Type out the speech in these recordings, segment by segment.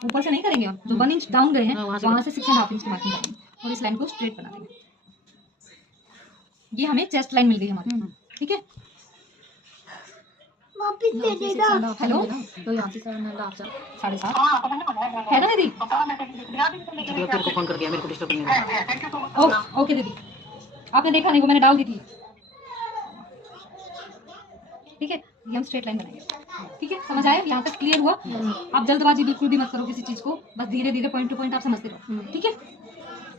ऊपर से नहीं करेंगे हम, जो 1 इंच डाउन गए हैं वहां से 6.5 इंच की मार्किंग करेंगे और इस लाइन को स्ट्रेट बना देंगे। ये हमें चेस्ट लाइन मिल गई हमारी, ठीक है। हेलो, तो यहाँ से 7.5 7.5 है ना दीदी? तेरे को फोन कर दिया, मेरे को डिस्टर्ब नहीं। ओके दीदी, आपने देखा नहीं, वो मैंने डाल दी थी, ठीक है। ये हम स्ट्रेट लाइन बनाएंगे, ठीक है। समझ आया? यहाँ तक क्लियर हुआ? आप जल्दबाजी बिल्कुल भी मत करो किसी चीज को, बस धीरे धीरे पॉइंट टू पॉइंट आप समझते रहो, ठीक है।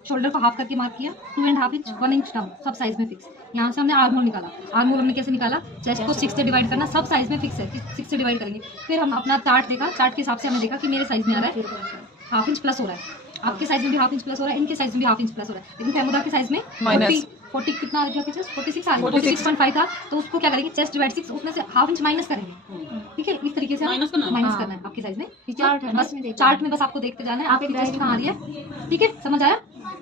शोल्डर को हाफ करके मार्क किया, 2.5 इंच, 1 इंच डाउन, सब साइज में फिक्स। यहाँ से हमने आर्म होल निकाला। आर्म होल हमने कैसे निकाला? चेस्ट को 6 से डिवाइड करना, सब साइज में फिक्स है, 6 से डिवाइड करेंगे। फिर हम अपना चार्ट देखा, चार्ट के हिसाब से हमने देखा कि मेरे साइज में आ रहा है ½ इंच प्लस हो रहा है, आपके साइज में भी ½ इंच प्लस हो रहा है, इनके साइज में भी ½ इंच प्लस हो रहा है। लेकिन फैमुदा के साइज में 40 कितना आ गया? 46 आ गया, 46.5 था। तो उसको क्या करेंगे? चेस्ट डिवाइड 6, उसमें से ½ इंच माइनस करेंगे, ठीक है। इस तरीके से माइनस करना है आपके साइज में। चार्ट में बस आपको देखते जाना है आपकी चेस्ट कहाँ आ रही है, ठीक है। समझ आया?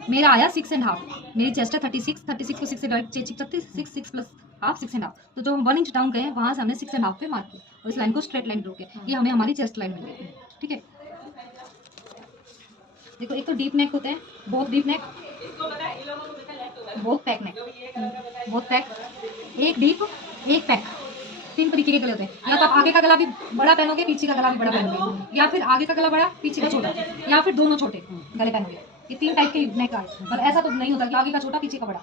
मेरा आया 6.5, मेरी चेस्ट है 36 को 6 से डिवाइड 6 प्लस ½ 6.5। तो जो हम 1 इंच डाउन गए वहां से हमने 6.5 पे मार्क किया और इस लाइन को स्ट्रेट लाइन ड्रॉ किया। ये हमें हमारी चेस्ट लाइन मिल गई, ठीक है। देखो, एक तो डीप नेक होते हैं, बहुत डीप नेक, बहुत पैक नेक, बहुत पैक, एक डीप एक पैक, 3 तरीके के गले होते हैं। या तो आप आगे का गला भी बड़ा पहनोगे, पीछे का गला भी बड़ा पहनोगे, या फिर आगे का गला बड़ा पीछे का छोटा, या फिर दोनों छोटे गले पहनोगे। ये 3 टाइप के नेक आए, पर ऐसा तो नहीं होता कि आगे का छोटा पीछे का बड़ा।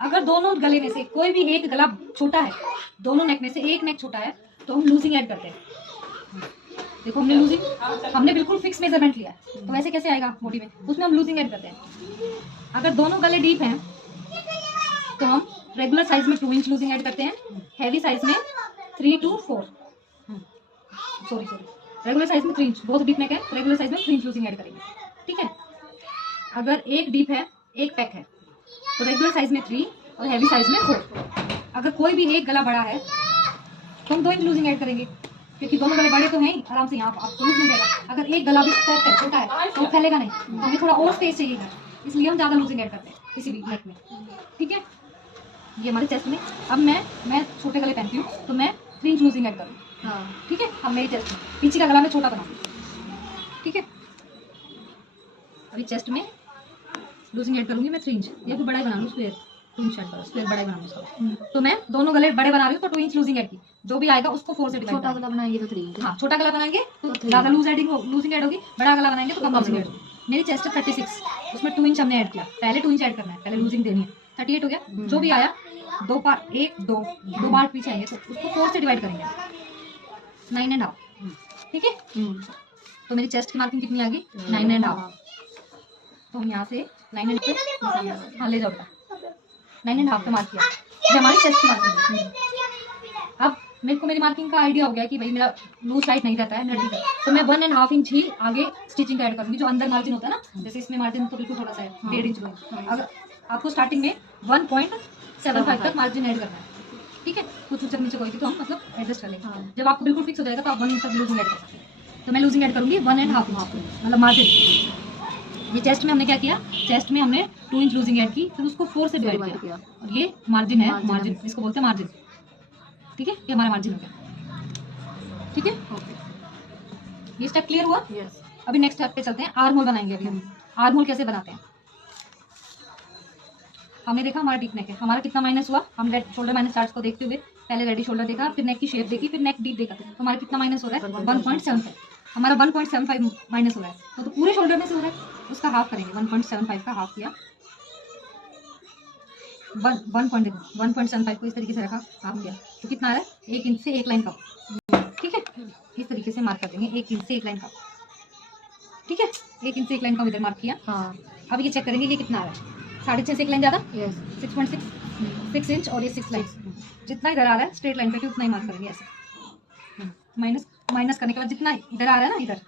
अगर दोनों गले में से कोई भी एक गला छोटा है, दोनों नेक में से एक नेक छोटा है, तो हम लूजिंग ऐड करते हैं। देखो, हमने बिल्कुल फिक्स मेजरमेंट लिया है, तो वैसे कैसे आएगा बॉडी में? उसमें हम लूजिंग ऐड करते हैं। अगर दोनों गले डीप हैं तो हम रेगुलर साइज में 2 इंच लूजिंग ऐड करते हैं, हैवी साइज में 3 to 4, सॉरी रेगुलर साइज में 3 इंच, बहुत डीप नेक है, रेगुलर साइज में 3 इंच लूजिंग ऐड करेंगे, ठीक है। अगर एक डीप है एक पैक है तो रेगुलर साइज में 3 और हैवी साइज में 4। अगर कोई भी एक गला बड़ा है तो हम 2 इंच लूजिंग ऐड करेंगे, क्योंकि दोनों गले बड़े तो हैं ही, आराम से यहाँ आपको लूज मिल जाएगा। अगर एक गला भी छोटा है तो फैलेगा नहीं, तो हमें थोड़ा और स्पेस चाहिए, इसलिए हम ज़्यादा लूजिंग ऐड करते हैं किसी भी नेक में, ठीक है। ये हमारे चेस्ट में, अब मैं छोटे गले पहनती हूँ तो मैं 3 इंच लूजिंग ऐड करूँ, ठीक है। अब मेरी चेस्ट में पीछे का गला मैं छोटा बनाऊँ, ठीक है। अभी चेस्ट में लूजिंग ऐड करूँगी मैं 3 इंच, या फिर बड़ा ही बना लूँ, स्क्वायर 2 इंच ऐड करो, स्क्वायर बड़ा ही बना लूँ उसका। तो मैं दोनों गले बड़े बना रही हूँ तो 2 इंच लूजिंग ऐड की, जो भी आएगा उसको 4 से डिवाइड। छोटा गला बनाएंगे तो 3 इंच, हाँ छोटा गला बनाएंगे तो ज़्यादा लूजिंग ऐड होगी, बड़ा गला बनाएंगे तो कम लूजिंग ऐड होगी। मेरी चेस्ट है 36, उसमें 2 इंच हमने ऐड किया, पहले 2 इंच ऐड करना है, पहले लूजिंग देनी है, 38 हो गया। जो भी आया 2 पार्ट, 1 2 पार्ट पीछे आएंगे तो उसको 4 से डिवाइड करेंगे, 9.5, ठीक है। तो मेरी चेस्ट की मार्किंग कितनी आ गई? 9.5। तो हम यहाँ से 9.5 हाँ ले जाओ, 9.5 पे मार्क किया, ये हमारी चेस्ट की मार्किंग है। अब मेरे को मेरी मार्किंग का आइडिया हो गया कि भाई मेरा लूज टाइट नहीं रहता है, मेरा ठीक है, तो मैं 1.5 इंच ही आगे स्टिचिंग ऐड करूँगी, जो अंदर मार्जिन होता है ना, जैसे इसमें मार्जिन तो बिल्कुल थोड़ा सा है, 1.5 इंच में। अगर आपको स्टार्टिंग में 1.75 तक मार्जिन ऐड करना है, ठीक है। कुछ ऊंचा नीचे कोई भी तो हम मतलब एडजस्ट कर लेंगे। जब आपको बिल्कुल फिक्स हो जाएगा तो आप 1 इंच तक लूजिंग ऐड कर सकते हैं। तो मैं लूजिंग ऐड करूँगी 1.5 इंच, मतलब मार्जिन। ये चेस्ट में हमने क्या किया? चेस्ट में हमने 2 इंच लूजिंग ऐड की, फिर उसको 4 से डिवाइड किया, और ये मार्जिन है, मार्जिन इसको बोलते हैं मार्जिन, ठीक है। ये हमारा मार्जिन हो गया, ठीक है। ये स्टेप क्लियर हुआ? यस। अभी नेक्स्ट स्टेप पे चलते हैं, आर्म होल बनाएंगे। अभी हम आर्म होल कैसे बनाते हैं? हमने देखा हमारा डीप नेक है, हमारा कितना माइनस हुआ? हम शोल्डर माइनस चार्ट्स को देखते हुए पहले रेडी शोल्डर देखा, फिर नेक की शेप देखी, फिर नेक डीप देखा, तो हमारा कितना माइनस हो रहा है? 1.75। हमारा 1.75 माइनस हो रहा है, तो पूरे शोल्डर में से हो रहा है, उसका हाफ करेंगे, 1.75 का हाफ किया, 1.75 को इस तरीके से रखा, हाफ किया, तो कितना आ रहा है? 1 इंच से 1 लाइन का, ठीक है। इस तरीके से मार्क कर देंगे, 1 इंच से 1 लाइन का, ठीक है। 1 इंच से 1 लाइन का इधर मार्क किया। अब ये चेक करेंगे ये कितना आ रहा है? 6.5 से 1 लाइन ज़्यादा, 6.6 इंच, और ये 6 लाइन, जितना इधर आ रहा है स्ट्रेट लाइन पे उतना ही मार्क करेंगे ऐसे, माइनस करने के बाद जितना इधर आ रहा है ना इधर,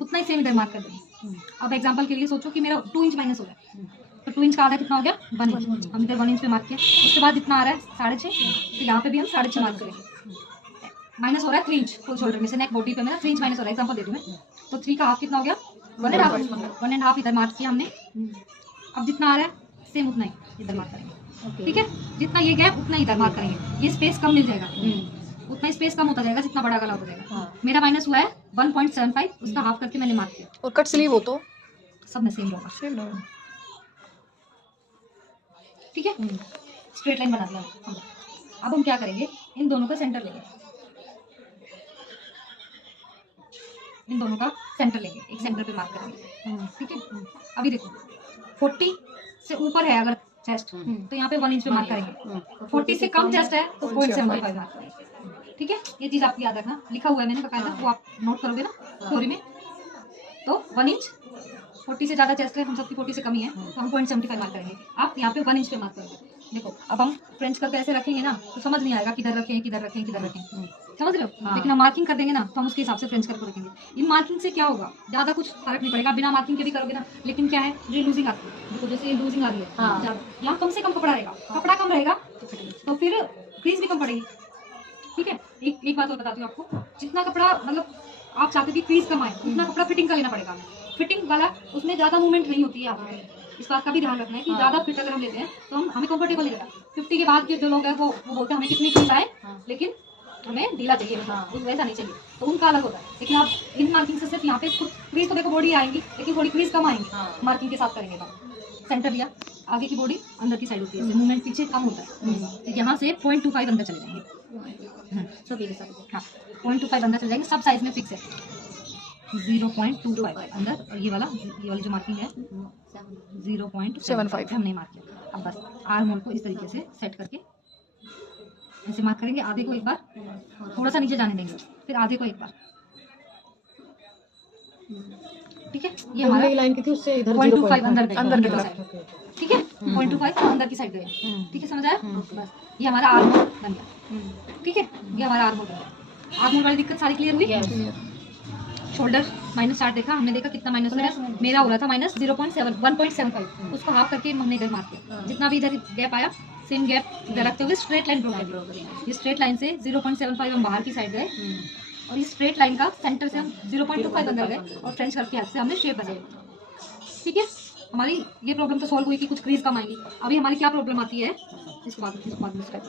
उतना ही सेम इधर मार्क कर देंगे। अब एग्जांपल के लिए सोचो कि मेरा 2 इंच माइनस हो रहा है, तो 2 इंच का आधा कितना हो गया? 1 इंच। हम इधर 1 इंच पे मार्क किया, उसके बाद जितना आ रहा है 6.5, तो यहाँ पे भी हम 6.5 मार्क करेंगे। माइनस हो रहा है 3 इंच फुल शोल्डर में से, नेक बॉडी पे मेरा 3 इंच माइनस हो रहा है, एग्जांपल दे दूं मैं, तो 3 का हाफ कितना हो गया? 1.5 इधर मार्क किया हमने। अब जितना आ रहा है सेम उतना ही इधर मार्क करेंगे, ठीक है। जितना ये गैप उतना ही इधर मार्क करेंगे, ये स्पेस कम मिल जाएगा, उतना स्पेस कम होता जाएगा जितना बड़ा गला होता जाएगा। मेरा माइनस हुआ है 1.75 उसका हाफ करके मैंने मार्क किया। और कट स्लीव हो तो सब में सेम होगा, सेम ना। ठीक है। स्ट्रेट लाइन बना दिया हमने। अब हम क्या करेंगे, इन दोनों का सेंटर लेंगे, इन दोनों का सेंटर लेंगे, एक सेंटर पे मार्क करेंगे, ठीक है। अभी देखो 40 से ऊपर है अगर चेस्ट तो यहाँ पे 1 इंच पे मार्क करेंगे, 40 से कम चेस्ट है तो 0.75 मार्क करेंगे, ठीक है। ये चीज आपको याद रखना, लिखा हुआ है मैंने बकायदा, वो आप नोट करोगे ना थ्योरी में, तो 1 इंच 40 से ज्यादा चेस्ट है, हम सबकी 40 से कम ही है तो हम 0.75 मार्क करेंगे। आप यहाँ पे 1 इंच पे मार्क करोगे। देखो अब हम फ्रेंच करके ऐसे रखेंगे ना तो समझ नहीं आएगा किधर रखें किधर रखें किधर रखें, समझ रहे हो। लेकिन हम मार्किंग कर देंगे ना तो हम उसके हिसाब से फ्रेंच करके रखेंगे। इन मार्किंग से क्या होगा, ज्यादा कुछ फर्क नहीं पड़ेगा, बिना मार्किंग के भी करोगे ना, लेकिन क्या है जो लूजिंग आती है, देखो जैसे ये लूजिंग आ रही है, यहाँ कम से कम कपड़ा रहेगा, कपड़ा कम रहेगा तो फिर क्रीज भी कम पड़ेगी, ठीक है। एक बात और बताती हूँ आपको, जितना कपड़ा मतलब आप चाहते कि क्रीज कम आए उतना कपड़ा फिटिंग का लेना पड़ेगा हमें। फिटिंग वाला उसमें ज्यादा मूवमेंट नहीं होती है, आपको इस बात का भी ध्यान रखना है कि ज्यादा फिट अगर हम लेते हैं तो हमें कंफर्टेबल नहीं लगेगा। 50 के बाद के जो लोग हैं वो बोलते हैं हमें कितनी क्रीज आए लेकिन हमें ढीला चाहिए, वैसा नहीं चाहिए, तो उनका अलग होता है। लेकिन आप इन मार्किंग से सिर्फ यहाँ पे क्रीज तो देखो बॉडी आएंगी लेकिन थोड़ी क्रीज कम आएंगी मार्किंग के साथ करेंगे तो। सेंटर दिया, आगे की बॉडी अंदर की साइड होती है, मूवमेंट पीछे कम होता है, यहाँ से 0.25 अंदर चले जाएंगे, सब एक साथ, हाँ 0.25 अंदर चले जाएंगे, सब साइज में फिक्स है 0.25 अंदर। और ये वाली जो मार्किंग है 0.75 हम नहीं मार्क किया। अब बस आर्म होल को इस तरीके से सेट करके ऐसे मार्क करेंगे, आधे को एक बार थोड़ा सा नीचे जाने देंगे, फिर आधे को एक बार, ठीक है। ये हमारा लाइन की थी उससे इधर 0.25 अंदर अंदर की की तरफ। साइड, ठीक है। 0.25 अंदर की साइड गया, ठीक है, समझ आया। बस ये हमारा आर्म होल बन गया, ठीक है। ये हमारा आर्म होल बन गया। आर्म होल वाली दिक्कत सारी क्लियर हुई। शोल्डर -4 देखा हमने, देखा कितना माइनस हो रहा है, मेरा हो रहा था -1.75, उसको हाफ करके हमने इधर मार्क किया, जितना भी इधर गैप आया सेम गैप इधर रखते हुए स्ट्रेट लाइन ड्रॉ करेंगे। ये स्ट्रेट लाइन से 0.75 हम बाहर की साइड गए और इस स्ट्रेट लाइन का सेंटर से हम 0.25 अंदर गए और फ्रेंच करके हाथ से हमने शेप बनाई, ठीक है। हमारी ये प्रॉब्लम तो सॉल्व हुई कि कुछ क्रीज कम आएगी। अभी हमारी क्या प्रॉब्लम आती है, इसको बाद में स्टेप,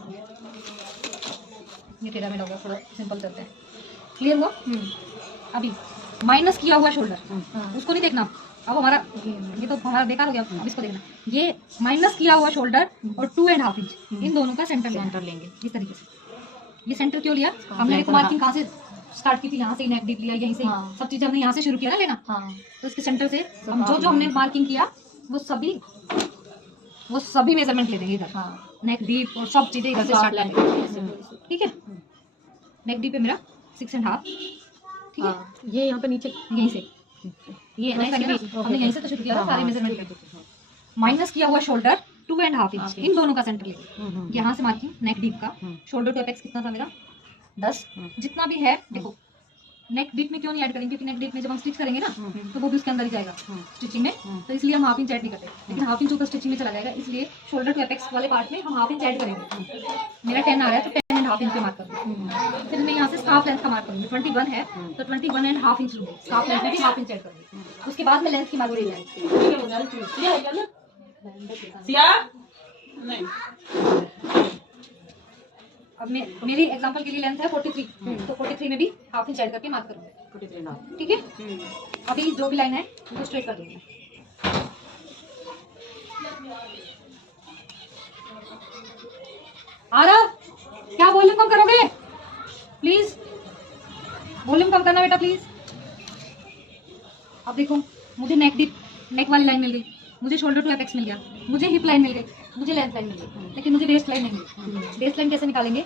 ये टेढ़ा मेढ़ा होगा, थोड़ा सिंपल करते हैं, क्लियर हुआ। अभी माइनस किया हुआ शोल्डर उसको नहीं देखना, अब हमारा ये तो हमारा बेकार हो गया, अब इसको देखना। ये माइनस किया हुआ शोल्डर और 2.5 इंच इन दोनों का सेंटर लेंगे इस तरीके से। ये सेंटर क्यों लिया हमने, देखो मार्किंग कहाँ से स्टार्ट की थी, यहाँ से नेक डीप लिया, यहीं से सब चीजें हमने यहाँ से शुरू किया ना लेना, तो इसके सेंटर से हम जो हमने मार्किंग किया वो सभी मेजरमेंट ले देंगे इधर, नेक डीप और सब चीजें इधर से स्टार्ट करेंगे, ठीक है। नेक डीप पे मेरा 6.5, ठीक है। ये यहाँ पे नीचे यहीं से ये हमने यहीं से तो शुरू किया था, सारे मेजरमेंट माइनस किया हुआ शोल्डर 2.5 इंच इन दोनों का सेंटर लेंगे, यहाँ से मार्किंग नेक डीप का, शोल्डर टू एपेक्स कितना था मेरा 10, जितना भी है देखो। नेक डीप में क्यों नहीं ऐड करेंगे, क्योंकि नेक डीप में जब हम स्टिच करेंगे ना तो वो भी उसके अंदर ही जाएगा स्टिचिंग में, तो इसलिए हम हाफ इंच ऐड नहीं करते, लेकिन हाफ इंच ऊपर स्टिचिंग में चला जाएगा, इसलिए शोल्डर टू एपेक्स वाले पार्ट में हम हाफ इंच ऐड करेंगे। मेरा 10 आ रहा है तो 10.5 इंच पे मार्क करूँगी, फिर मैं यहाँ से स्कार्फ लेंथ का मार्क करूँगी, 21 है तो 21.5 इंच लूँगी, स्कार्फ लेंथ में भी हाफ इंच ऐड करूँगी, उसके बाद में लेंथ की मार्क करूँगी। अब मेरी एग्जांपल के लिए लेंथ है 43, तो 43 में भी हाफ इंच ऐड करके मार्क करूँगी, ठीक है। अभी जो भी लाइन है उसको स्ट्रेट कर दूँगी। आरव क्या वॉल्यूम कम करोगे प्लीज, वॉल्यूम कम करना बेटा प्लीज। अब देखो मुझे नेक वाली लाइन मिल गई, मुझे शोल्डर टू एपेक्स मिल गया, मुझे हिप लाइन मिल गई, मुझे लेंथ लाइन मिल गई, लेकिन मुझे वेस्ट लाइन नहीं मिली। वेस्ट लाइन कैसे निकालेंगे,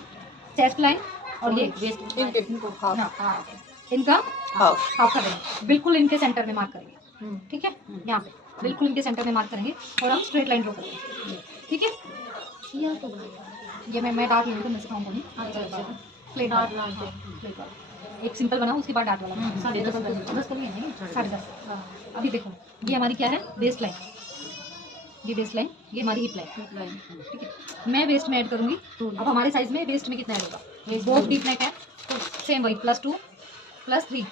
चेस्ट लाइन और ये वेस्ट इनका हाफ करेंगे, बिल्कुल इनके सेंटर में मार्क करेंगे, ठीक है। यहाँ पे बिल्कुल इनके सेंटर में मार्क करेंगे और हम स्ट्रेट लाइन ड्रॉ करेंगे, ठीक है। ये मैं डार्ट लेंगे तो मैं सिखाऊंगा नहीं, प्लेट एक सिंपल बनाओ उसके बाद डार्ट वाला 10 तो नहीं है, 10.5। अभी देखो ये हमारी क्या है, वेस्ट लाइन, ये वेस्ट लाइन, ये हमारी हिप लाइन, ठीक है। मैं वेस्ट में ऐड करूंगी, अब हमारे साइज में वेस्ट में कितना ऐड होगा, बहुत डीप नेक है तो सेम वही +2 +3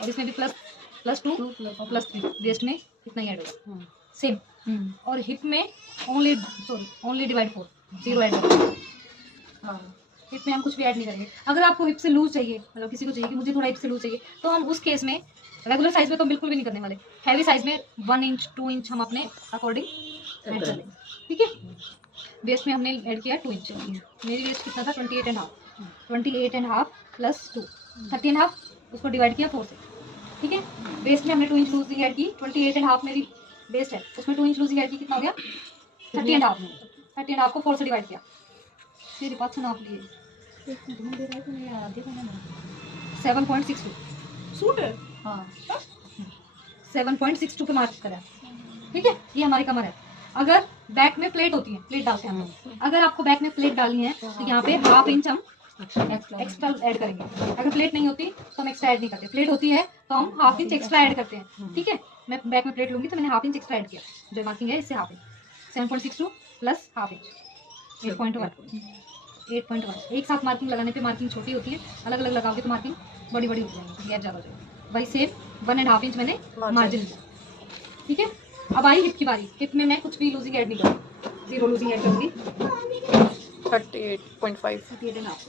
और इसमें भी +2 और +3, वेस्ट में कितना ही ऐड होगा सेम, और हिप में ओनली डिवाइड 4 0 ऐड होगा, हिप में हम कुछ भी ऐड नहीं करेंगे। अगर आपको हिप से लूज चाहिए, मतलब किसी को चाहिए कि मुझे थोड़ा हिप से लूज चाहिए, तो हम उस केस में रेगुलर साइज में तो बिल्कुल भी नहीं करने वाले, हैवी साइज में 1 इंच 2 इंच हम अपने अकॉर्डिंग ऐड कर लेंगे। ठीक है, वेस्ट में हमने ऐड किया 2 इंच। मेरी वेस्ट कितना था 28.5 प्लस 2 30.5, उसको डिवाइड किया 4 से। ठीक है, वेस्ट में हमने 2 इंच लूजिंग ऐड की, 28.5 मेरी वेस्ट है, उसमें 2 इंच लूजिंग ऐड की, कितना हो गया 30.5 को 4 से डिवाइड किया, फिर पाँच से नाप लिए 7.62 सूट है। हाँ 7.62 पे मार्क करा। ठीक है, ये हमारी कमर है। अगर बैक में प्लेट होती है, प्लेट डालते हैं हम लोग, अगर आपको बैक में प्लेट डालनी है तो यहाँ पे 1/2 इंच हम एक्स्ट्रा ऐड करेंगे। अगर प्लेट नहीं होती तो हम एक्स्ट्रा ऐड नहीं करते, प्लेट होती है तो हम 1/2 इंच एक्स्ट्रा ऐड करते हैं। ठीक है, मैं बैक में प्लेट लूंगी तो मैंने 1/2 इंच एक्स्ट्रा ऐड किया, जो मार्किंग है इससे 1/2 इंच, 7.62 प्लस 1/2 इंच 8.1। एक साथ मार्किंग लगाने पे मार्किंग छोटी होती है, अलग अलग लगाओगे तो मार्किंग बड़ी बड़ी हो जाएगी, गैप ज़्यादा हो जाएगी। वही सेम 1.5 इंच मैंने मार्जिन लिया। ठीक है, अब आई हिप की बारी। हिप में मैं कुछ भी लूजिंग ऐड नहीं करूँगी, 0 लूजिंग ऐड करूँगी। 38.5 38.5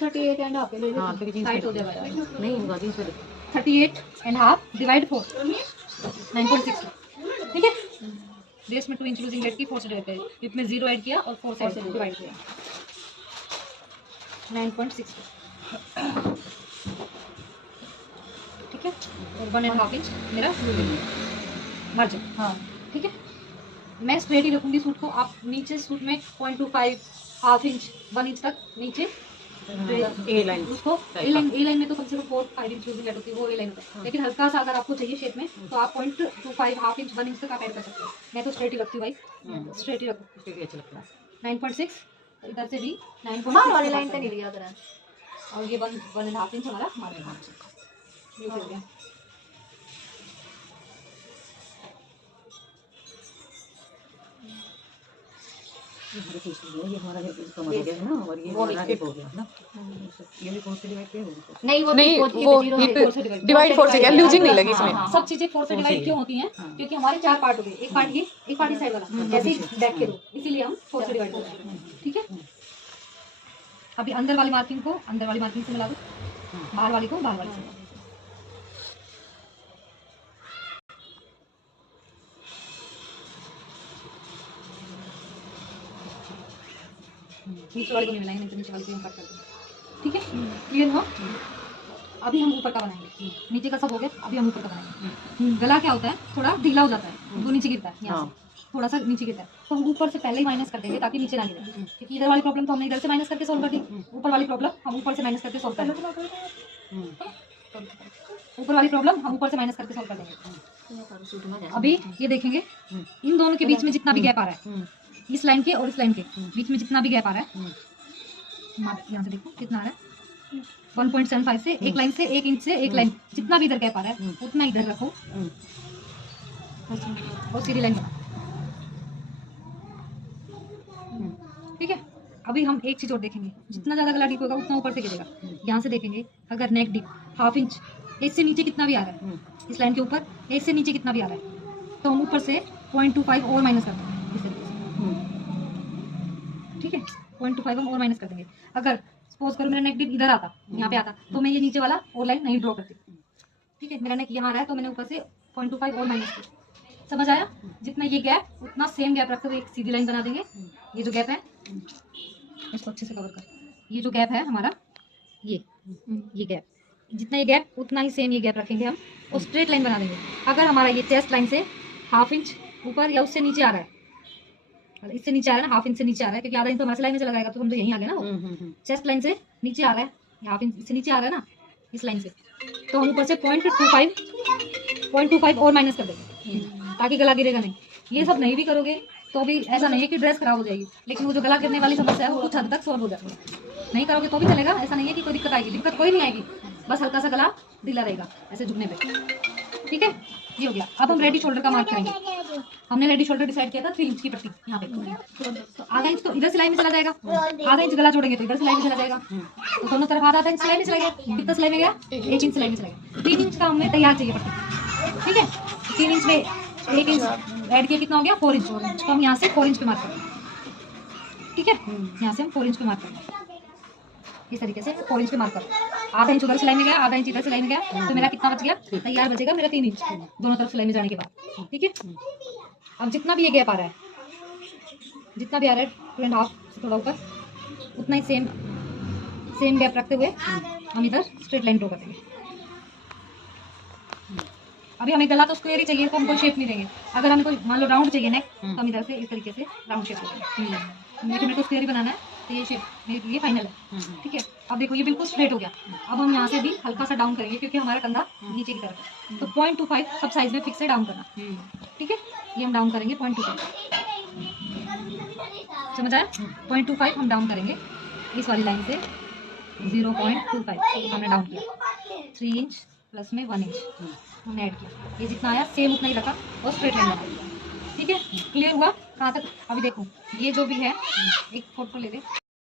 38.5 ले लो, हाँ, फिर जीन्स टाइट हो पे जाएगा। नहीं होगा जीन्स पे 38.5 डिवाइड 4 9.6। ठीक है, रेस में 2 इंच लूजिंग ऐड की, 4 से डिवाइड किया, हिप में 0 ऐड किया और 4 से डिवाइड किया 9.6। ठीक है, और 1.5 इंच मेरा मार्जिन। हाँ ठीक है, मैं स्ट्रेट ही रखूंगी सूट को। आप नीचे सूट में 0.25 हाफ इंच 1 इंच तक नीचे ए लाइन उसको ए लाइन में तो कम से कम 4-5 इंच लूजिंग ऐड होती है, वो ए लाइन होता है। लेकिन हल्का सा अगर आपको चाहिए शेप में तो आप 0.25 हाफ इंच 1 इंच तक आप ऐड कर सकते हो। मैं तो स्ट्रेट ही रखती हूँ भाई, स्ट्रेट ही रखूँ। इसके लिए अच्छा लगता है 9.6 इधर से भी 9.6 हाँ वाली लाइन पे नहीं लिया करा। और ये 1.5 इंच हमारा ये हो गया। ये हमारा कमर हो गया है ना, और ये हमारा हिप हो गया ना, ये भी 4 से डिवाइड किया होगा। नहीं वो नहीं वो वो जीरो हिप है। डिवाइड 4 से किया, लूजिंग नहीं लगी इसमें। हाँ, सब चीजें 4 से डिवाइड क्यों होती हैं? क्योंकि हमारे 4 पार्ट हो गए, एक पार्ट ये, एक पार्ट इस साइड वाला, जैसे ही बैक के दो, इसीलिए हम 4 से डिवाइड करते हैं। ठीक है, अभी अंदर वाली मार्किंग को अंदर वाली मार्किंग से मिला दो, बाहर वाली को बाहर वाली से। नीचे वाली को नहीं मिलाएंगे, नहीं तो नीचे वाली को हम कट कर देंगे। ठीक है, क्लियर हुआ? अभी हम ऊपर का बनाएंगे, नीचे का सब हो गया, अभी हम ऊपर का बनाएंगे। गला क्या होता है, थोड़ा ढीला हो जाता है, वो नीचे गिरता है, यहाँ से थोड़ा सा नीचे गिरता है, तो हम ऊपर से पहले ही माइनस कर देंगे ताकि नीचे ना गिरे। क्योंकि इधर वाली प्रॉब्लम तो हमने इधर से माइनस करके सॉल्व कर दी, ऊपर वाली प्रॉब्लम हम ऊपर से माइनस करके सॉल्व कर देंगे। ऊपर वाली प्रॉब्लम हम ऊपर से माइनस करके सॉल्व कर देंगे। अभी ये देखेंगे, इन दोनों के बीच में जितना भी गैप आ रहा है, इस लाइन के और इस लाइन के बीच में जितना भी गैप आ रहा है, यहाँ से देखो कितना आ रहा है, 1.75 से एक लाइन से 1 इंच से एक लाइन, जितना भी इधर गैप आ रहा है उतना इधर रखो और सीधी लाइन बना। ठीक है, अभी हम एक चीज और देखेंगे, जितना ज्यादा गला डीप होगा उतना ऊपर से गिरेगा। यहाँ से देखेंगे, अगर नेक डीप 1/2 इंच एक से नीचे कितना भी आ रहा है, इस लाइन के ऊपर एक से नीचे कितना भी आ रहा है, तो हम ऊपर से 0.25 और माइनस कर देंगे इस तरीके से। ठीक है, 0.25 हम और माइनस कर देंगे। अगर सपोज करो मेरा नेक डीप इधर आता, यहाँ पे आता, तो मैं ये नीचे वाला और लाइन नहीं ड्रॉ करती। ठीक है, मेरा नेक यहाँ आ रहा है तो मैंने ऊपर से 0.25 और माइनस किया। समझ आया? जितना ये गैप उतना सेम गैप रखते हुए एक सीधी लाइन बना देंगे। ये जो गैप है इसको अच्छे से कवर कर, ये जो गैप है हमारा, ये गैप, जितना ये गैप उतना ही सेम ये गैप रखेंगे हम और स्ट्रेट लाइन बना देंगे। अगर हमारा ये चेस्ट लाइन से 1/2 इंच ऊपर या उससे नीचे आ रहा है, इससे नीचे आ रहा है ना, 1/2 इंच से नीचे आ रहा है, क्योंकि आधा इंच तो हमारे सिलाई में चला जाएगा, तो हम तो यहीं आ गए ना। वो चेस्ट लाइन से नीचे आ रहा है, 1/2 इंच से नीचे आ रहा है ना इस लाइन से, तो हम ऊपर से 0.25 और माइनस कर देंगे ताकि गला गिरेगा नहीं। ये सब नहीं भी करोगे तो भी ऐसा नहीं है कि ड्रेस खराब हो जाएगी, लेकिन वो जो गला गिरने वाली समस्या है वो कुछ हद तक सॉल्व हो जाती है। नहीं करोगे तो भी चलेगा, ऐसा नहीं है कि कोई दिक्कत आएगी, दिक्कत कोई नहीं आएगी, बस हल्का सा गला ढीला रहेगा ऐसे झुकने पे। ठीक है, ये हो गया। अब हम रेडी शोल्डर का मार्क करेंगे। हमने रेडी शोल्डर डिसाइड किया था 3 इंच की पट्टी यहाँ पे, तो आधा इंच तो इधर सिलाई में चला जाएगा, आधा इंच गला जोड़ेंगे तो इधर सिलाई में चला जाएगा, तो दोनों तरफ आधा इंच सिलाई में चला गया। कितना सिलाई में गया? 1 इंच सिलाई में चला गया। 3 इंच का हमें तैयार चाहिए पट्टी। ठीक है, 3 इंच में 1 इंच ऐड किया कितना हो गया 4 इंच। तो हम यहाँ से 4 इंच पे मार्क करेंगे, ठीक है। यहाँ से हम 4 इंच पे मार्क करेंगे, इस तरीके से 4 इंच पे मार्क करो। आधा इंच उधर सिलाई में गया, आधा इंच इधर सिलाई में गया, तो मेरा कितना बच गया? तैयार बचेगा मेरा 3 इंच दोनों तरफ सिलाई में जाने के बाद, ठीक है। अब जितना भी ये गैप आ रहा है, जितना भी आ रहा है 2.5 से थोड़ा ऊपर, उतना ही सेम गैप रखते हुए हम इधर स्ट्रेट लाइन ड्रॉ करेंगे। अभी हमें गला तो स्क्वायर ही चाहिए, तो हम कोई शेप नहीं देंगे। अगर हमें कोई मान लो राउंड चाहिए नेक, तो हम इधर से इस तरीके से राउंड शेप देंगे। लेकिन मेरे को स्क्वायर ही बनाना है, तो ये शेप मेरे लिए फाइनल है, ठीक है। अब देखो ये बिल्कुल स्ट्रेट हो गया। अब हम यहाँ से भी हल्का सा डाउन करेंगे, क्योंकि हमारा कंधा नीचे की तरफ है। तो 0.25 सब साइज में फिक्स से डाउन करना, ठीक है। ये हम डाउन करेंगे 0.25, समझ आया? 0.25 हम डाउन करेंगे इस वाली लाइन से। 0.25 हमने डाउन किया, 3 इंच प्लस में 1 इंच हमने ऐड किया। ये जितना आया सेम उतना ही रखा और स्ट्रेट लाइन लगा, ठीक है। क्लियर हुआ कहाँ तक? अभी देखो ये जो भी है, एक फोटो ले ले।